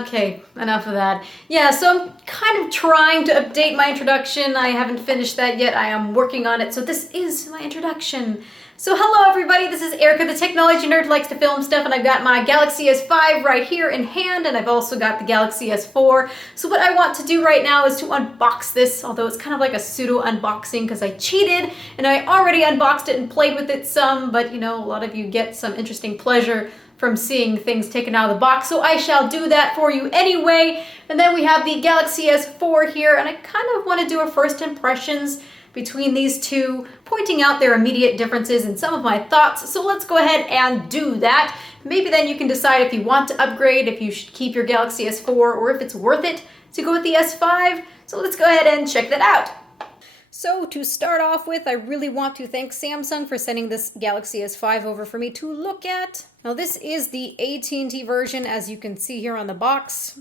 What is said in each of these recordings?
Okay, enough of that. Yeah, so I'm kind of trying to update my introduction. I haven't finished that yet. I am working on it. So this is my introduction. So hello everybody, this is Erica, the technology nerd who likes to film stuff, and I've got my Galaxy S5 right here in hand, and I've also got the Galaxy S4. So what I want to do right now is to unbox this, although it's kind of like a pseudo unboxing because I cheated and I already unboxed it and played with it some, but you know, a lot of you get some interesting pleasure from seeing things taken out of the box, so I shall do that for you anyway. And then we have the Galaxy S4 here, and I kind of want to do a first impressions between these two, pointing out their immediate differences and some of my thoughts. So let's go ahead and do that. Maybe then you can decide if you want to upgrade, if you should keep your Galaxy S4, or if it's worth it to go with the S5. So let's go ahead and check that out. So to start off with, I really want to thank Samsung for sending this Galaxy S5 over for me to look at. Now this is the AT&T version, as you can see here on the box.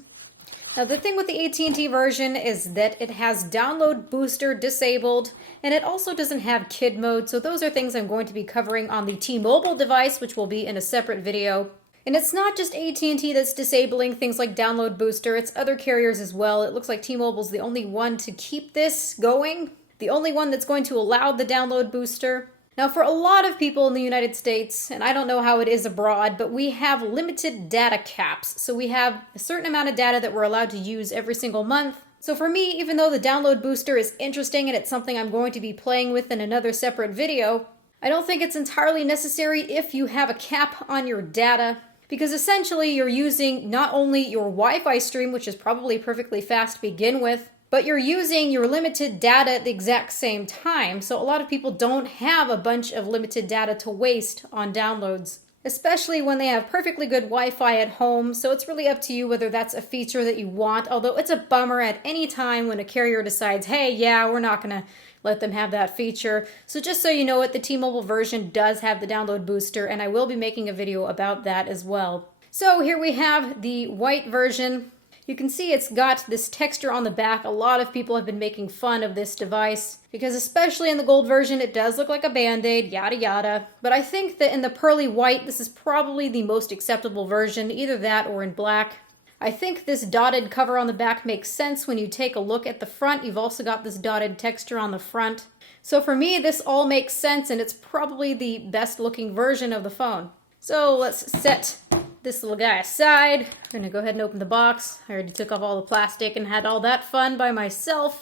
Now the thing with the AT&T version is that it has download booster disabled, and it also doesn't have kid mode, so those are things I'm going to be covering on the T-Mobile device, which will be in a separate video. And it's not just AT&T that's disabling things like download booster, it's other carriers as well. It looks like T-Mobile's the only one to keep this going, the only one that's going to allow the download booster. Now for a lot of people in the United States, and I don't know how it is abroad, but we have limited data caps. So we have a certain amount of data that we're allowed to use every single month. So for me, even though the download booster is interesting and it's something I'm going to be playing with in another separate video, I don't think it's entirely necessary if you have a cap on your data, because essentially you're using not only your Wi-Fi stream, which is probably perfectly fast to begin with, but you're using your limited data at the exact same time. So a lot of people don't have a bunch of limited data to waste on downloads, especially when they have perfectly good Wi-Fi at home. So it's really up to you whether that's a feature that you want, although it's a bummer at any time when a carrier decides, hey, yeah, we're not gonna let them have that feature. So just so you know it, the T-Mobile version does have the download booster, and I will be making a video about that as well. So here we have the white version. You can see it's got this texture on the back. A lot of people have been making fun of this device because especially in the gold version, it does look like a Band-Aid, yada yada. But I think that in the pearly white, this is probably the most acceptable version, either that or in black. I think this dotted cover on the back makes sense when you take a look at the front. You've also got this dotted texture on the front. So for me, this all makes sense, and it's probably the best looking version of the phone. So let's set this little guy aside. I'm gonna go ahead and open the box. I already took off all the plastic and had all that fun by myself.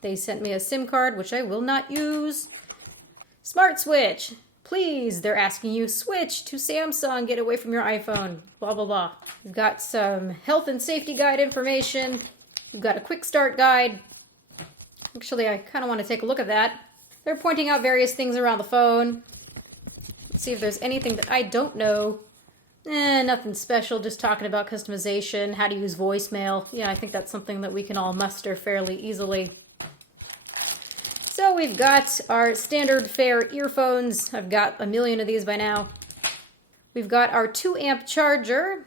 They sent me a SIM card, which I will not use. Smart switch. Please, they're asking you, switch to Samsung, get away from your iPhone, blah, blah, blah. We've got some health and safety guide information. We've got a quick start guide. Actually, I kind of want to take a look at that. They're pointing out various things around the phone. Let's see if there's anything that I don't know. Nothing special, just talking about customization, how to use voicemail. Yeah, I think that's something that we can all muster fairly easily. So we've got our standard fare earphones. I've got a million of these by now. We've got our 2-amp charger.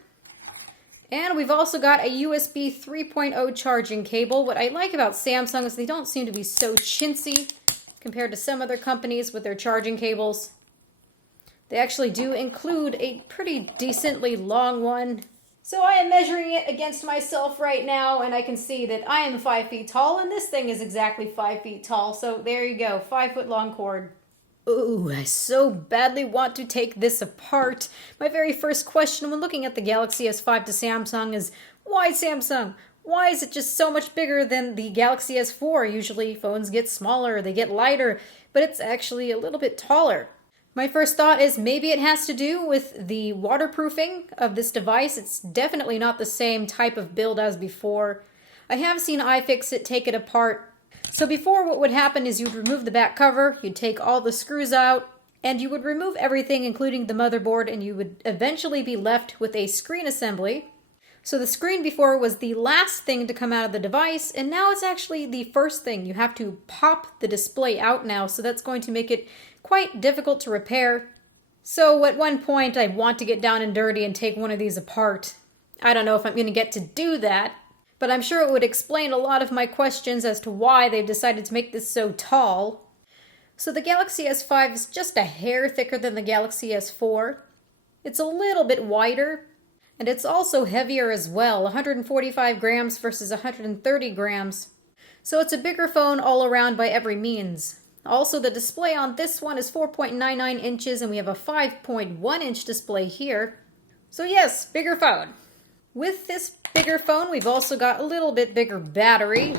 And we've also got a USB 3.0 charging cable. What I like about Samsung is they don't seem to be so chintzy compared to some other companies with their charging cables. They actually do include a pretty decently long one. So I am measuring it against myself right now, and I can see that I am 5 feet tall, and this thing is exactly 5 feet tall. So there you go, 5 foot long cord. Ooh, I so badly want to take this apart. My very first question when looking at the Galaxy S5 to Samsung is, why Samsung? Why is it just so much bigger than the Galaxy S4? Usually phones get smaller, they get lighter, but it's actually a little bit taller. My first thought is maybe it has to do with the waterproofing of this device. It's definitely not the same type of build as before. I have seen iFixit take it apart. So before, what would happen is you'd remove the back cover, you'd take all the screws out, and you would remove everything including the motherboard, and you would eventually be left with a screen assembly. So the screen before was the last thing to come out of the device, and now it's actually the first thing. You have to pop the display out now, so that's going to make it quite difficult to repair. So at one point I want to get down and dirty and take one of these apart. I don't know if I'm going to get to do that, but I'm sure it would explain a lot of my questions as to why they've decided to make this so tall. So the Galaxy S5 is just a hair thicker than the Galaxy S4. It's a little bit wider, and it's also heavier as well, 145 grams versus 130 grams. So it's a bigger phone all around by every means. Also, the display on this one is 4.99 inches, and we have a 5.1 inch display here. So yes, bigger phone. With this bigger phone, we've also got a little bit bigger battery.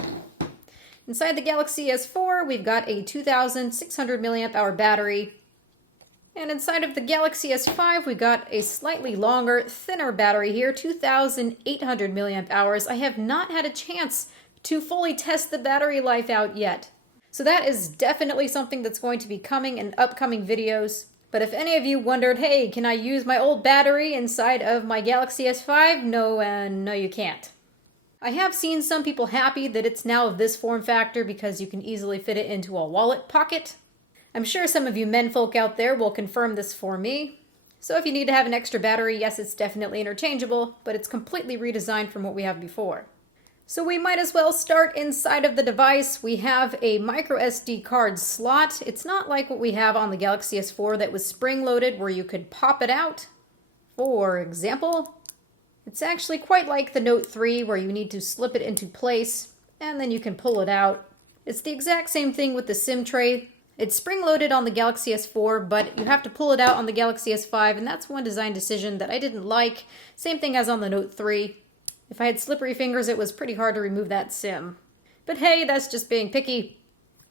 Inside the Galaxy S4, we've got a 2,600 milliamp hour battery. And inside of the Galaxy S5, we've got a slightly longer, thinner battery here, 2,800 milliamp hours. I have not had a chance to fully test the battery life out yet. So that is definitely something that's going to be coming in upcoming videos. But if any of you wondered, hey, can I use my old battery inside of my Galaxy S5? No, you can't. I have seen some people happy that it's now of this form factor because you can easily fit it into a wallet pocket. I'm sure some of you menfolk out there will confirm this for me. So if you need to have an extra battery, yes, it's definitely interchangeable, but it's completely redesigned from what we have before. So we might as well start inside of the device. We have a micro SD card slot. It's not like what we have on the Galaxy S4 that was spring-loaded where you could pop it out. For example, it's actually quite like the Note 3 where you need to slip it into place and then you can pull it out. It's the exact same thing with the SIM tray. It's spring-loaded on the Galaxy S4, but you have to pull it out on the Galaxy S5, and that's one design decision that I didn't like. Same thing as on the Note 3. If I had slippery fingers, it was pretty hard to remove that SIM. But hey, that's just being picky.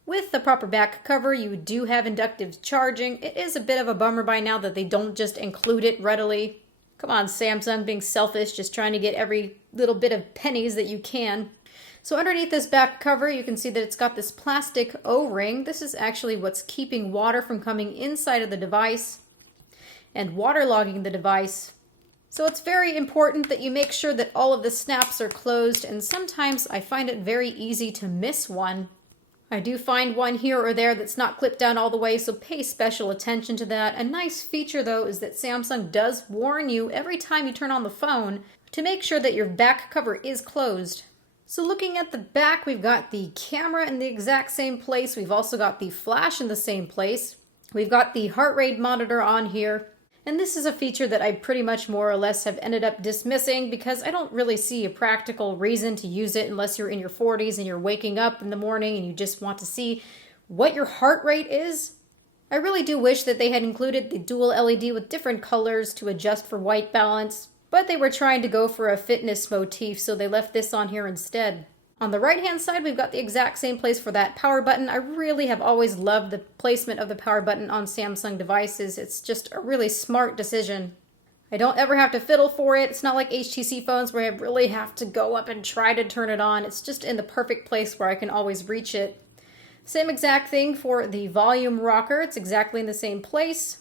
With the proper back cover, you do have inductive charging. It is a bit of a bummer by now that they don't just include it readily. Come on, Samsung, being selfish, just trying to get every little bit of pennies that you can. So underneath this back cover, you can see that it's got this plastic O-ring. This is actually what's keeping water from coming inside of the device and waterlogging the device. So it's very important that you make sure that all of the snaps are closed, and sometimes I find it very easy to miss one. I do find one here or there that's not clipped down all the way, so pay special attention to that. A nice feature though is that Samsung does warn you every time you turn on the phone to make sure that your back cover is closed. So looking at the back, we've got the camera in the exact same place. We've also got the flash in the same place. We've got the heart rate monitor on here. And this is a feature that I pretty much more or less have ended up dismissing because I don't really see a practical reason to use it unless you're in your 40s and you're waking up in the morning and you just want to see what your heart rate is. I really do wish that they had included the dual LED with different colors to adjust for white balance, but they were trying to go for a fitness motif, so they left this on here instead. On the right-hand side, we've got the exact same place for that power button. I really have always loved the placement of the power button on Samsung devices. It's just a really smart decision. I don't ever have to fiddle for it. It's not like HTC phones where I really have to go up and try to turn it on. It's just in the perfect place where I can always reach it. Same exact thing for the volume rocker. It's exactly in the same place.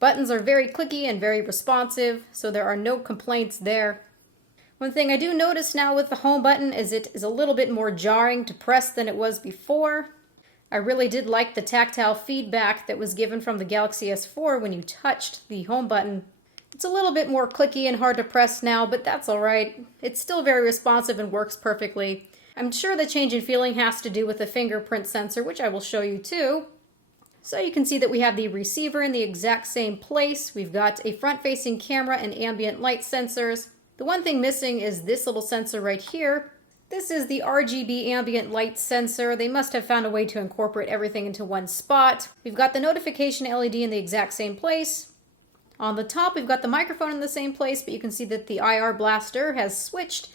Buttons are very clicky and very responsive, so there are no complaints there. One thing I do notice now with the home button is it is a little bit more jarring to press than it was before. I really did like the tactile feedback that was given from the Galaxy S4 when you touched the home button. It's a little bit more clicky and hard to press now, but that's alright. It's still very responsive and works perfectly. I'm sure the change in feeling has to do with the fingerprint sensor, which I will show you too. So you can see that we have the receiver in the exact same place. We've got a front-facing camera and ambient light sensors. The one thing missing is this little sensor right here. This is the RGB ambient light sensor. They must have found a way to incorporate everything into one spot. We've got the notification LED in the exact same place. On the top, we've got the microphone in the same place, but you can see that the IR blaster has switched.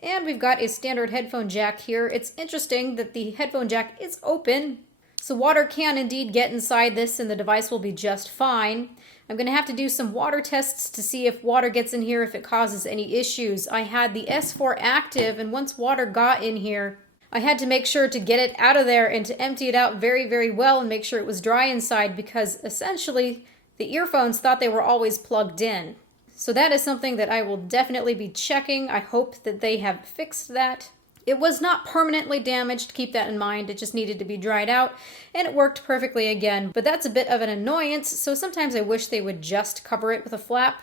And we've got a standard headphone jack here. It's interesting that the headphone jack is open, so water can indeed get inside this and the device will be just fine. I'm going to have to do some water tests to see if water gets in here, if it causes any issues. I had the S4 active, and once water got in here, I had to make sure to get it out of there and to empty it out very, very well and make sure it was dry inside because essentially the earphones thought they were always plugged in. So that is something that I will definitely be checking. I hope that they have fixed that. It was not permanently damaged, keep that in mind. It just needed to be dried out, and it worked perfectly again. But that's a bit of an annoyance, so sometimes I wish they would just cover it with a flap.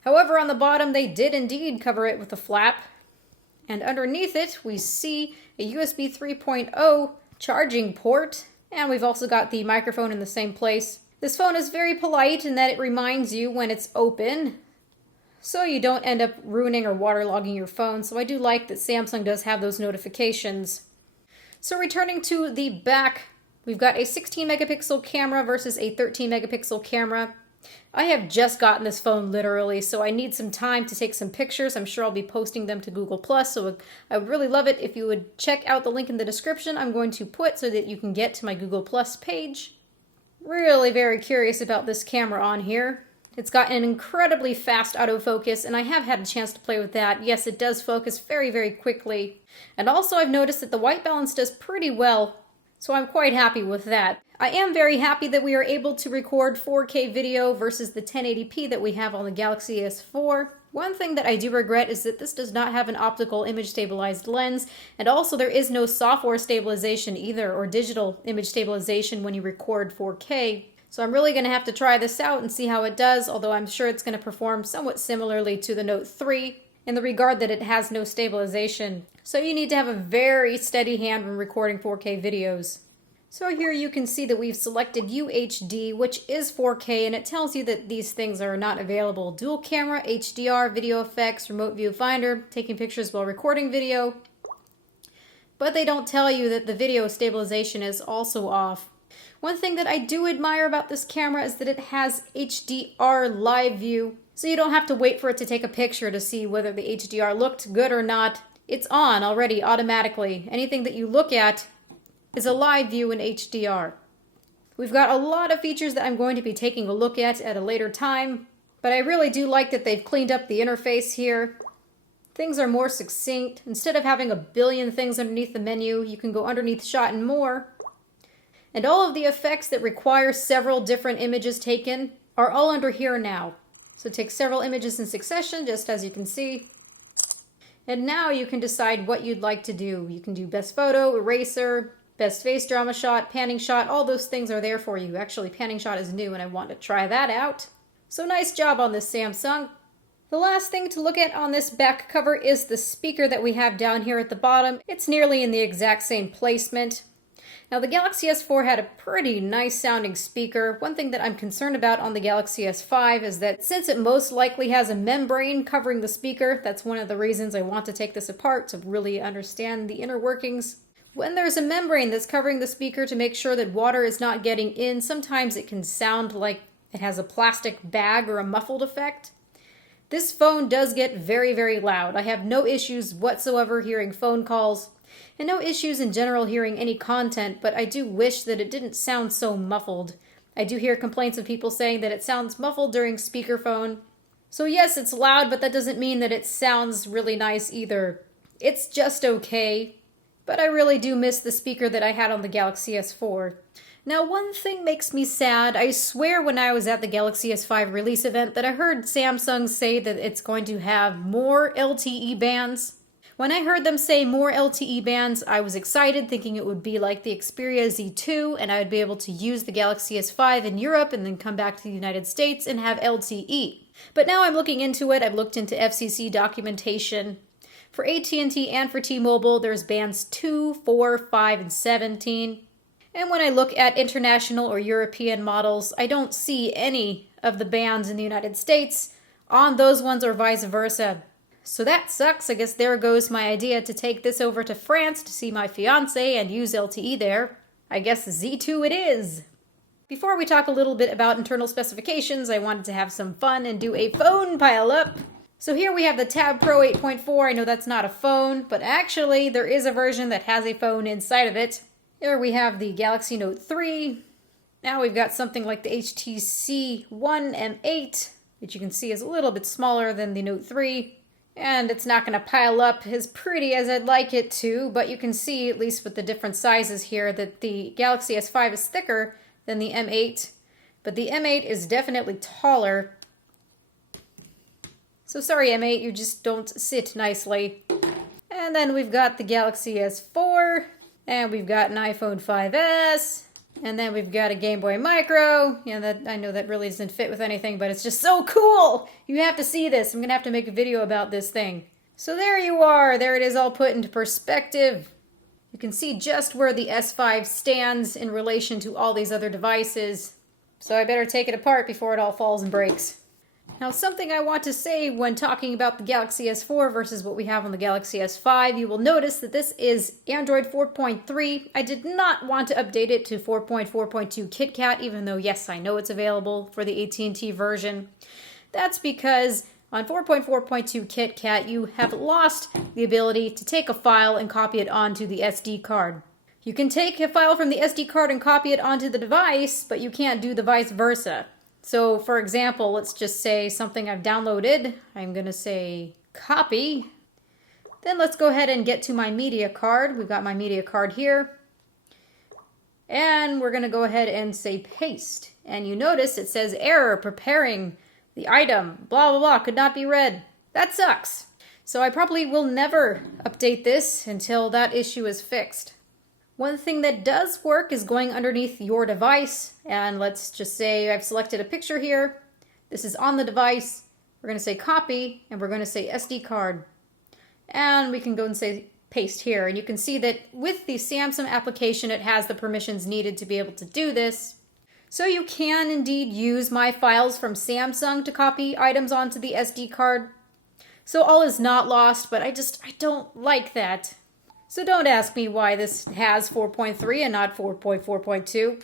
However, on the bottom, they did indeed cover it with a flap. And underneath it, we see a USB 3.0 charging port. And we've also got the microphone in the same place. This phone is very polite in that it reminds you when it's open, so you don't end up ruining or waterlogging your phone. So I do like that Samsung does have those notifications. So returning to the back, we've got a 16 megapixel camera versus a 13 megapixel camera. I have just gotten this phone literally, so I need some time to take some pictures. I'm sure I'll be posting them to Google+, so I would really love it if you would check out the link in the description I'm going to put so that you can get to my Google+ page. Really very curious about this camera on here. It's got an incredibly fast autofocus, and I have had a chance to play with that. Yes, it does focus very, very quickly. And also I've noticed that the white balance does pretty well, so I'm quite happy with that. I am very happy that we are able to record 4K video versus the 1080p that we have on the Galaxy S4. One thing that I do regret is that this does not have an optical image stabilized lens, and also there is no software stabilization either, or digital image stabilization when you record 4K. So I'm really going to have to try this out and see how it does, although I'm sure it's going to perform somewhat similarly to the Note 3 in the regard that it has no stabilization. So you need to have a very steady hand when recording 4K videos. So here you can see that we've selected UHD, which is 4K, and it tells you that these things are not available. Dual camera, HDR, video effects, remote viewfinder, taking pictures while recording video. But they don't tell you that the video stabilization is also off. One thing that I do admire about this camera is that it has HDR live view, so you don't have to wait for it to take a picture to see whether the HDR looked good or not. It's on already automatically. Anything that you look at is a live view in HDR. We've got a lot of features that I'm going to be taking a look at a later time, but I really do like that they've cleaned up the interface here. Things are more succinct. Instead of having a billion things underneath the menu, you can go underneath Shot and More. And all of the effects that require several different images taken are all under here now. So take several images in succession, just as you can see. And now you can decide what you'd like to do. You can do best photo, eraser, best face drama shot, panning shot, all those things are there for you. Actually, panning shot is new and I want to try that out. So nice job on this, Samsung. The last thing to look at on this back cover is the speaker that we have down here at the bottom. It's nearly in the exact same placement. Now the Galaxy S4 had a pretty nice sounding speaker. One thing that I'm concerned about on the Galaxy S5 is that since it most likely has a membrane covering the speaker, that's one of the reasons I want to take this apart to really understand the inner workings. When there's a membrane that's covering the speaker to make sure that water is not getting in, sometimes it can sound like it has a plastic bag or a muffled effect. This phone does get very, very loud. I have no issues whatsoever hearing phone calls, and no issues in general hearing any content, but I do wish that it didn't sound so muffled. I do hear complaints of people saying that it sounds muffled during speakerphone. So yes, it's loud, but that doesn't mean that it sounds really nice either. It's just okay. But I really do miss the speaker that I had on the Galaxy S4. Now, one thing makes me sad. I swear when I was at the Galaxy S5 release event that I heard Samsung say that it's going to have more LTE bands. When I heard them say more LTE bands, I was excited, thinking it would be like the Xperia Z2, and I would be able to use the Galaxy S5 in Europe and then come back to the United States and have LTE. But now I'm looking into it. I've looked into FCC documentation. For AT&T and for T-Mobile, there's bands 2, 4, 5, and 17. And when I look at international or European models, I don't see any of the bands in the United States on those ones or vice versa. So that sucks. I guess there goes my idea to take this over to France to see my fiance and use LTE there. I guess Z2 it is. Before we talk a little bit about internal specifications, I wanted to have some fun and do a phone pile-up. So here we have the Tab Pro 8.4. I know that's not a phone, but actually there is a version that has a phone inside of it. Here we have the Galaxy Note 3. Now we've got something like the HTC One M8, which you can see is a little bit smaller than the Note 3. And it's not going to pile up as pretty as I'd like it to, but you can see, at least with the different sizes here, that the Galaxy S5 is thicker than the M8, but the M8 is definitely taller. So sorry, M8, you just don't sit nicely. And then we've got the Galaxy S4, and we've got an iPhone 5S, and then we've got a Game Boy Micro. Yeah, that I know that really doesn't fit with anything, but it's just so cool! You have to see this. I'm gonna have to make a video about this thing. So there you are. There it is all put into perspective. You can see just where the S5 stands in relation to all these other devices. So I better take it apart before it all falls and breaks. Now, something I want to say when talking about the Galaxy S4 versus what we have on the Galaxy S5, you will notice that this is Android 4.3. I did not want to update it to 4.4.2 KitKat, even though, yes, I know it's available for the AT&T version. That's because on 4.4.2 KitKat, you have lost the ability to take a file and copy it onto the SD card. You can take a file from the SD card and copy it onto the device, but you can't do the vice versa. So, for example, let's just say something I've downloaded. I'm going to say copy. Then let's go ahead and get to my media card. We've got my media card here. And we're going to go ahead and say paste. And you notice it says error preparing the item. Blah, blah, blah. Could not be read. That sucks. So I probably will never update this until that issue is fixed. One thing that does work is going underneath your device, and let's just say I've selected a picture here. This is on the device. We're going to say copy, and we're going to say SD card. And we can go and say paste here, and you can see that with the Samsung application, it has the permissions needed to be able to do this. So you can indeed use my files from Samsung to copy items onto the SD card. So all is not lost, but I don't like that. So don't ask me why this has 4.3 and not 4.4.2.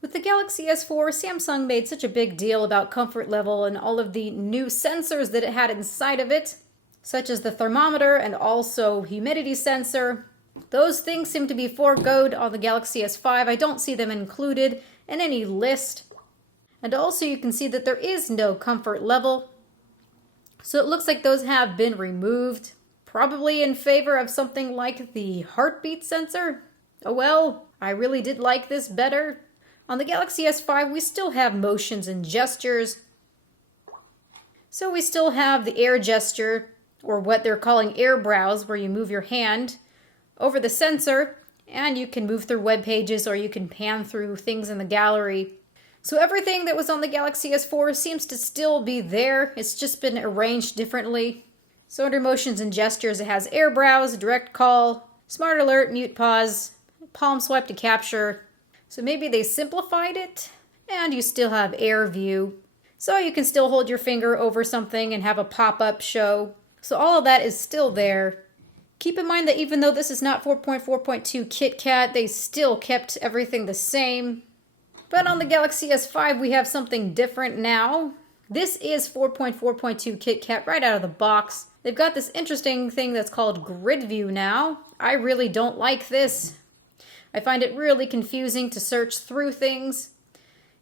With the Galaxy S4, Samsung made such a big deal about comfort level and all of the new sensors that it had inside of it, such as the thermometer and also humidity sensor. Those things seem to be foregoed on the Galaxy S5. I don't see them included in any list. And also you can see that there is no comfort level. So it looks like those have been removed. Probably in favor of something like the heartbeat sensor. Oh well, I really did like this better. On the Galaxy S5, we still have motions and gestures. So we still have the air gesture, or what they're calling air browse, where you move your hand over the sensor, and you can move through web pages or you can pan through things in the gallery. So everything that was on the Galaxy S4 seems to still be there. It's just been arranged differently. So under motions and gestures, it has air browse, direct call, smart alert, mute pause, palm swipe to capture. So maybe they simplified it, and you still have air view. So you can still hold your finger over something and have a pop-up show. So all of that is still there. Keep in mind that even though this is not 4.4.2 KitKat, they still kept everything the same. But on the Galaxy S5, we have something different now. This is 4.4.2 KitKat right out of the box. They've got this interesting thing that's called grid view now. I really don't like this. I find it really confusing to search through things.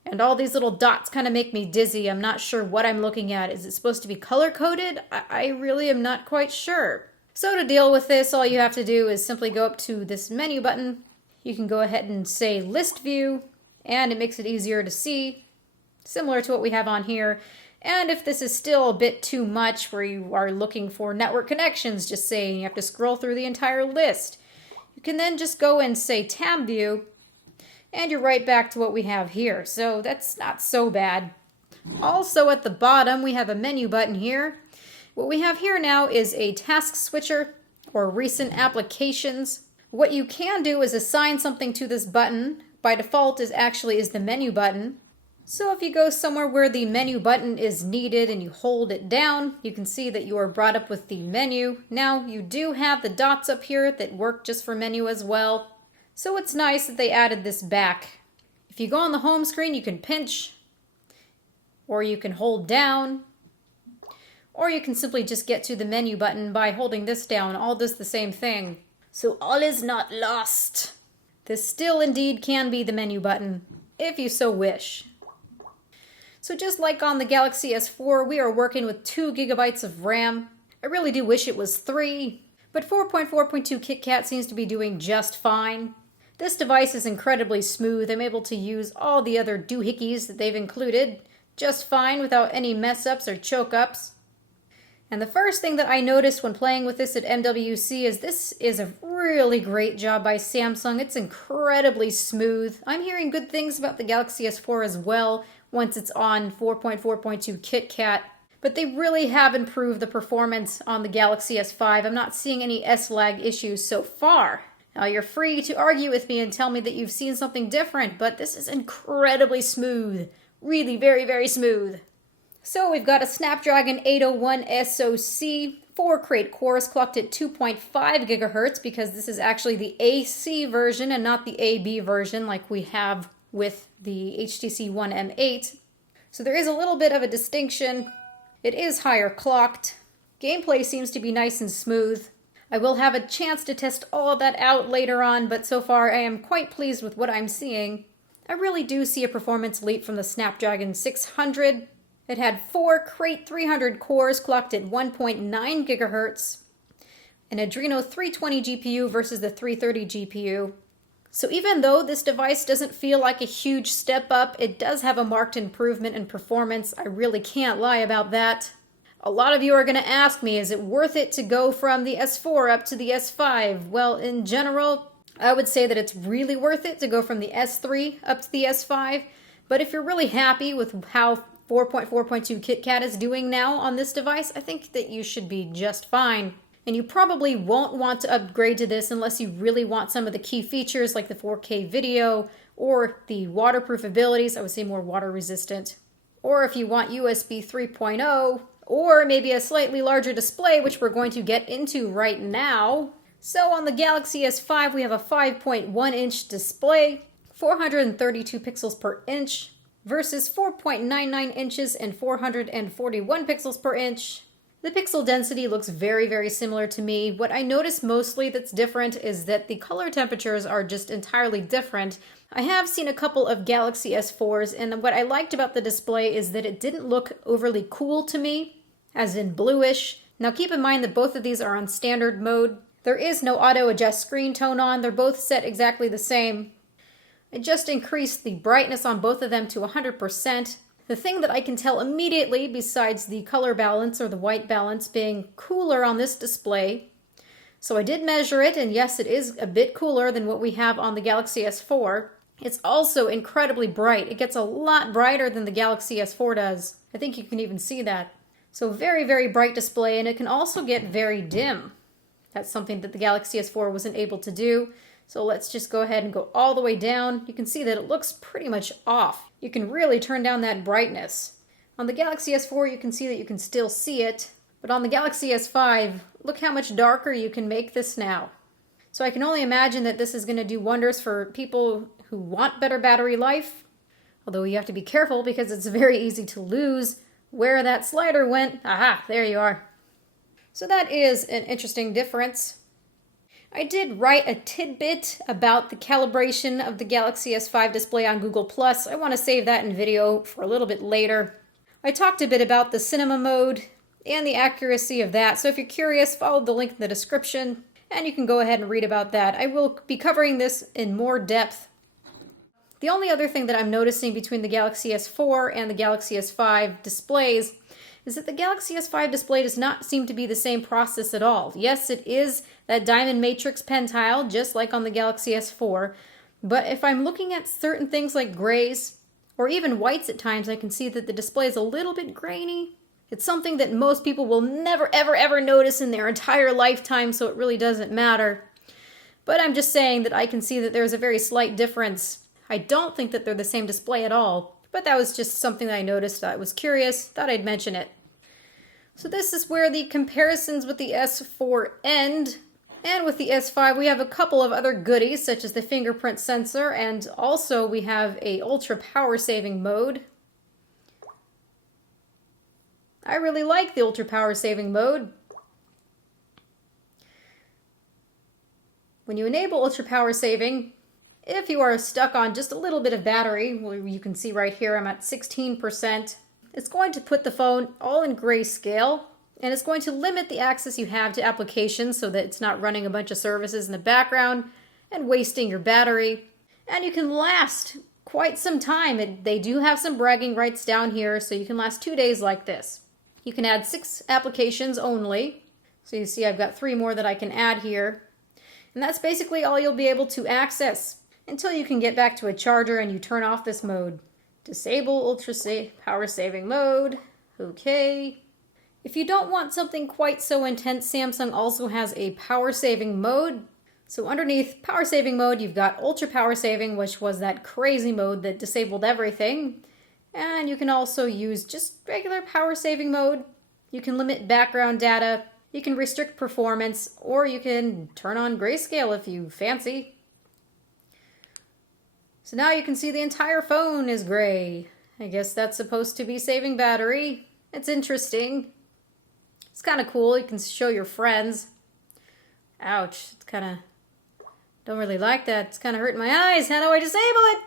And all these little dots kind of make me dizzy. I'm not sure what I'm looking at. Is it supposed to be color-coded? I really am not quite sure. So to deal with this, all you have to do is simply go up to this menu button. You can go ahead and say list view, and it makes it easier to see, similar to what we have on here. And if this is still a bit too much where you are looking for network connections, just saying you have to scroll through the entire list, you can then just go and say tab view, and you're right back to what we have here. So that's not so bad. Also at the bottom, we have a menu button here. What we have here now is a task switcher or recent applications. What you can do is assign something to this button. By default is the menu button. So if you go somewhere where the menu button is needed and you hold it down, you can see that you are brought up with the menu. Now you do have the dots up here that work just for menu as well. So it's nice that they added this back. If you go on the home screen, you can pinch, or you can hold down, or you can simply just get to the menu button by holding this down. All does the same thing. So all is not lost. This still indeed can be the menu button, if you so wish. So just like on the Galaxy S4, we are working with 2 gigabytes of RAM. I really do wish it was 3, but 4.4.2 KitKat seems to be doing just fine. This device is incredibly smooth. I'm able to use all the other doohickeys that they've included just fine without any mess-ups or choke-ups. And the first thing that I noticed when playing with this at MWC is this is a really great job by Samsung. It's incredibly smooth. I'm hearing good things about the Galaxy S4 as well once it's on 4.4.2 KitKat. But they really have improved the performance on the Galaxy S5. I'm not seeing any S-lag issues so far. Now you're free to argue with me and tell me that you've seen something different, but this is incredibly smooth. Really very, very smooth. So we've got a Snapdragon 801 SoC, 4-crate cores clocked at 2.5 gigahertz because this is actually the AC version and not the AB version like we have with the HTC One M8. So there is a little bit of a distinction. It is higher clocked. Gameplay seems to be nice and smooth. I will have a chance to test all of that out later on, but so far I am quite pleased with what I'm seeing. I really do see a performance leap from the Snapdragon 600. It had 4-crate 300 cores clocked at 1.9 gigahertz, an Adreno 320 GPU versus the 330 GPU. So even though this device doesn't feel like a huge step up, it does have a marked improvement in performance. I really can't lie about that. A lot of you are going to ask me, is it worth it to go from the S4 up to the S5? Well, in general, I would say that it's really worth it to go from the S3 up to the S5. But if you're really happy with how 4.4.2 KitKat is doing now on this device, I think that you should be just fine. And you probably won't want to upgrade to this unless you really want some of the key features like the 4K video or the waterproof abilities. I would say more water resistant. Or if you want USB 3.0, or maybe a slightly larger display, which we're going to get into right now. So on the Galaxy S5, we have a 5.1-inch display, 432 pixels per inch, versus 4.99 inches and 441 pixels per inch. The pixel density looks very, very similar to me. What I notice mostly that's different is that the color temperatures are just entirely different. I have seen a couple of Galaxy S4s, and what I liked about the display is that it didn't look overly cool to me, as in bluish. Now keep in mind that both of these are on standard mode. There is no auto adjust screen tone on. They're both set exactly the same. I just increased the brightness on both of them to 100%. The thing that I can tell immediately, besides the color balance or the white balance being cooler on this display, so I did measure it, and yes, it is a bit cooler than what we have on the Galaxy S4. It's also incredibly bright. It gets a lot brighter than the Galaxy S4 does. I think you can even see that. So very, very bright display, and it can also get very dim. That's something that the Galaxy S4 wasn't able to do. So let's just go ahead and go all the way down. You can see that it looks pretty much off. You can really turn down that brightness. On the Galaxy S4, you can see that you can still see it. But on the Galaxy S5, look how much darker you can make this now. So I can only imagine that this is going to do wonders for people who want better battery life. Although you have to be careful because it's very easy to lose where that slider went. Aha, there you are. So that is an interesting difference. I did write a tidbit about the calibration of the Galaxy S5 display on Google+. I want to save that in video for a little bit later. I talked a bit about the cinema mode and the accuracy of that, so if you're curious, follow the link in the description, and you can go ahead and read about that. I will be covering this in more depth. The only other thing that I'm noticing between the Galaxy S4 and the Galaxy S5 displays is that the Galaxy S5 display does not seem to be the same process at all. Yes, it is that diamond matrix pen tile, just like on the Galaxy S4, but if I'm looking at certain things like grays, or even whites at times, I can see that the display is a little bit grainy. It's something that most people will never, ever, ever notice in their entire lifetime, so it really doesn't matter. But I'm just saying that I can see that there's a very slight difference. I don't think that they're the same display at all, but that was just something that I noticed. I was curious, thought I'd mention it. So this is where the comparisons with the S4 end. And with the S5, we have a couple of other goodies, such as the fingerprint sensor, and also we have a ultra power saving mode. I really like the ultra power saving mode. When you enable ultra power saving, if you are stuck on just a little bit of battery, well, you can see right here I'm at 16%, it's going to put the phone all in grayscale, and it's going to limit the access you have to applications so that it's not running a bunch of services in the background and wasting your battery. And you can last quite some time. They do have some bragging rights down here, so you can last 2 days like this. You can add 6 applications only. So you see I've got 3 more that I can add here. And that's basically all you'll be able to access until you can get back to a charger and you turn off this mode. Disable ultra power saving mode. Okay. If you don't want something quite so intense, Samsung also has a power saving mode. So underneath power saving mode, you've got ultra power saving, which was that crazy mode that disabled everything. And you can also use just regular power saving mode. You can limit background data, you can restrict performance, or you can turn on grayscale if you fancy. So now you can see the entire phone is gray. I guess that's supposed to be saving battery. It's interesting. It's kind of cool. You can show your friends. Ouch. It's kind of... Don't really like that. It's kind of hurting my eyes. How do I disable it?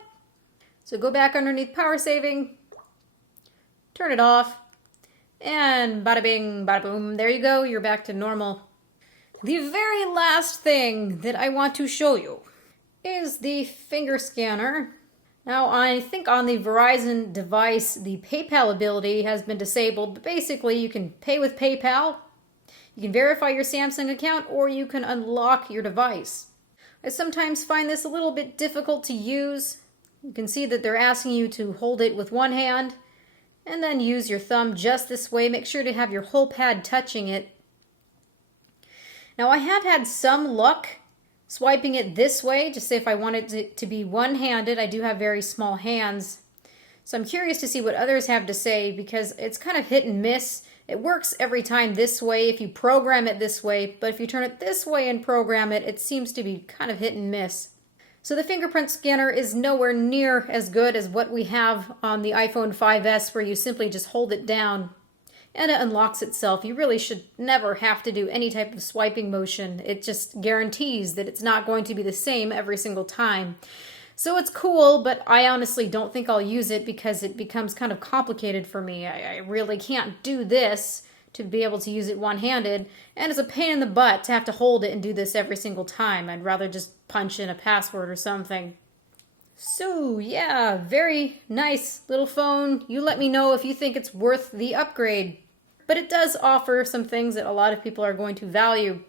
So go back underneath power saving. Turn it off. And bada bing, bada boom. There you go. You're back to normal. The very last thing that I want to show you is the finger scanner. Now, I think on the Verizon device, the PayPal ability has been disabled, but basically you can pay with PayPal, you can verify your Samsung account, or you can unlock your device. I sometimes find this a little bit difficult to use. You can see that they're asking you to hold it with one hand, and then use your thumb just this way. Make sure to have your whole pad touching it. Now, I have had some luck swiping it this way, just say if I wanted it to be one-handed. I do have very small hands. So I'm curious to see what others have to say because it's kind of hit and miss. It works every time this way if you program it this way, but if you turn it this way and program it, it seems to be kind of hit and miss. So the fingerprint scanner is nowhere near as good as what we have on the iPhone 5S where you simply just hold it down and it unlocks itself. You really should never have to do any type of swiping motion. It just guarantees that it's not going to be the same every single time. So it's cool, but I honestly don't think I'll use it because it becomes kind of complicated for me. I really can't do this to be able to use it one-handed, and it's a pain in the butt to have to hold it and do this every single time. I'd rather just punch in a password or something. So yeah, very nice little phone. You let me know if you think it's worth the upgrade. But it does offer some things that a lot of people are going to value.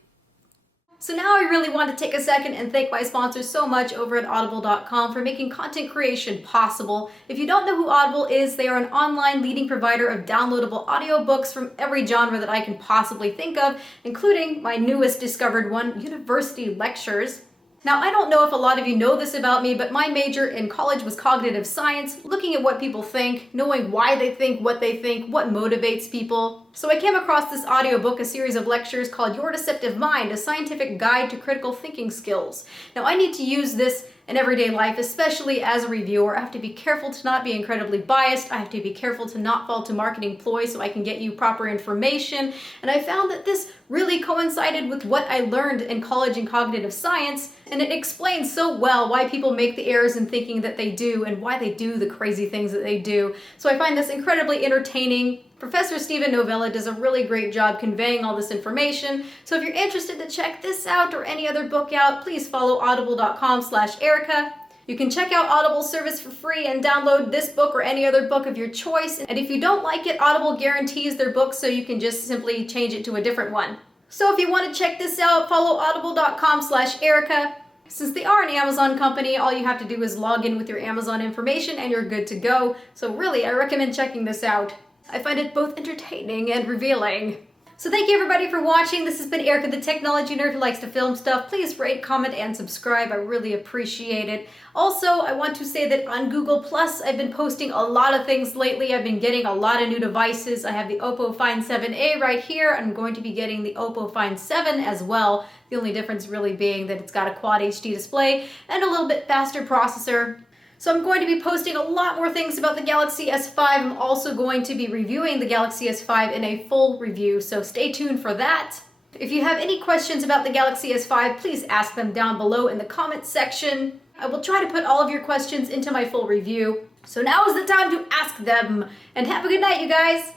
So now I really want to take a second and thank my sponsors so much over at Audible.com for making content creation possible. If you don't know who Audible is, they are an online leading provider of downloadable audiobooks from every genre that I can possibly think of, including my newest discovered one, university lectures. Now, I don't know if a lot of you know this about me, but my major in college was cognitive science, looking at what people think, knowing why they think, what motivates people. So I came across this audiobook, a series of lectures called Your Deceptive Mind, a scientific guide to critical thinking skills. Now, I need to use this in everyday life, especially as a reviewer. I have to be careful to not be incredibly biased. I have to be careful to not fall to marketing ploys so I can get you proper information. And I found that this really coincided with what I learned in college in cognitive science, and it explains so well why people make the errors in thinking that they do and why they do the crazy things that they do. So I find this incredibly entertaining. Professor Steven Novella does a really great job conveying all this information. So if you're interested to check this out or any other book out, please follow audible.com/Erica. You can check out Audible's service for free and download this book or any other book of your choice. And if you don't like it, Audible guarantees their books, so you can just simply change it to a different one. So if you want to check this out, follow audible.com/Erica. Since they are an Amazon company, all you have to do is log in with your Amazon information and you're good to go. So really, I recommend checking this out. I find it both entertaining and revealing. So thank you everybody for watching. This has been Erica, the technology nerd who likes to film stuff. Please rate, comment, and subscribe. I really appreciate it. Also, I want to say that on Google+, I've been posting a lot of things lately. I've been getting a lot of new devices. I have the Oppo Find 7a right here. I'm going to be getting the Oppo Find 7 as well. The only difference really being that it's got a Quad HD display and a little bit faster processor. So I'm going to be posting a lot more things about the Galaxy S5. I'm also going to be reviewing the Galaxy S5 in a full review, so stay tuned for that. If you have any questions about the Galaxy S5, please ask them down below in the comments section. I will try to put all of your questions into my full review. So now is the time to ask them. And have a good night, you guys.